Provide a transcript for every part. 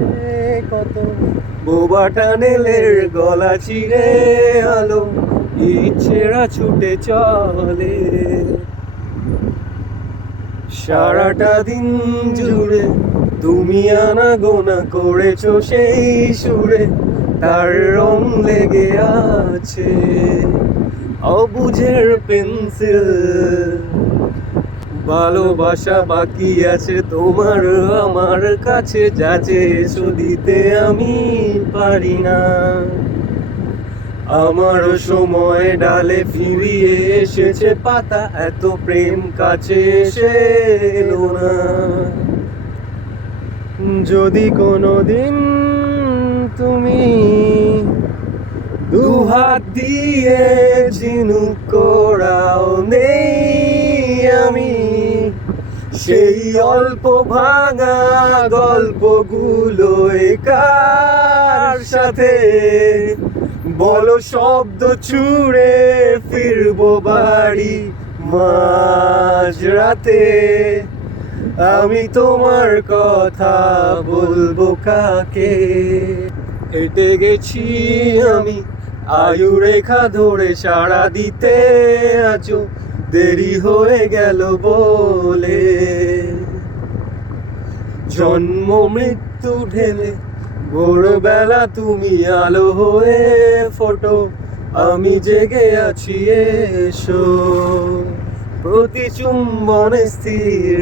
আছে কত, বোবা টানেলের গলা চিরে আলো ইচ্ছেরা ছুটে চলে। সারাটা দিন জুড়ে তুমি আনাগোনা করেছো সেই সুরে, তার রং লেগে আছে অবুঝের পেন্সিল। ভালোবাসা বাকি আছে তোমার আমার কাছে, যা চেয়েছো দিতে আমি পারি না। আমার সময় ডালে ফিরিয়ে এসেছে পাতা, এত প্রেম কাছে এসে এলো না। যদি কোনোদিন তুমি দুহাত দিয়ে ঝিনুক করাও, নেই আমি সেই অল্প ভাঙা গল্পগুলো কার সাথে বলো শব্দ ছুঁড়ে ফিরবো বাড়ি মাঝরাতে। আমি তোমার কথা বলবো কাকে? হেঁটে গেছি আমি আয়ু রেখা ধরে, সাড়া দিতে আছো দেরি হয়ে গেল বলে। জন্ম মৃত্যু ঢেলে ভোরবেলা তুমি আলো হয়ে ফোটো, আমি জেগে আছি এসো। প্রতি চুম্বনে স্থির,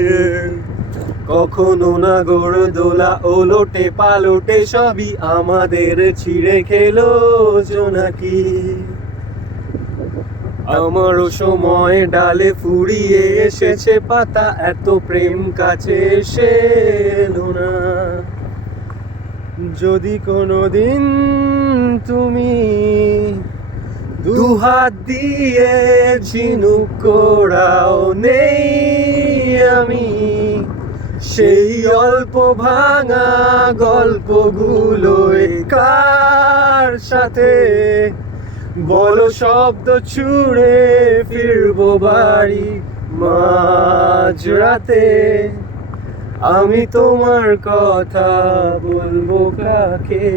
কখনো না গড় দোলা ওলটে পালটে, সবই আমাদের ছিঁড়ে খেলো জোনাকি। আমারও সময় ডালে ফুরিয়ে এসেছে পাতা, এত প্রেম কাছে এসে এলো না। যদি কোনোদিন তুমি দুহাত দিয়ে ঝিনুক করাও, নেই আমি সেই অল্প ভাঙা গল্পগুলো কার সাথে বলো শব্দ ছুঁড়ে ফিরবো বাড়ি মাঝরাতে। আমি তোমার কথা বলবো কাকে?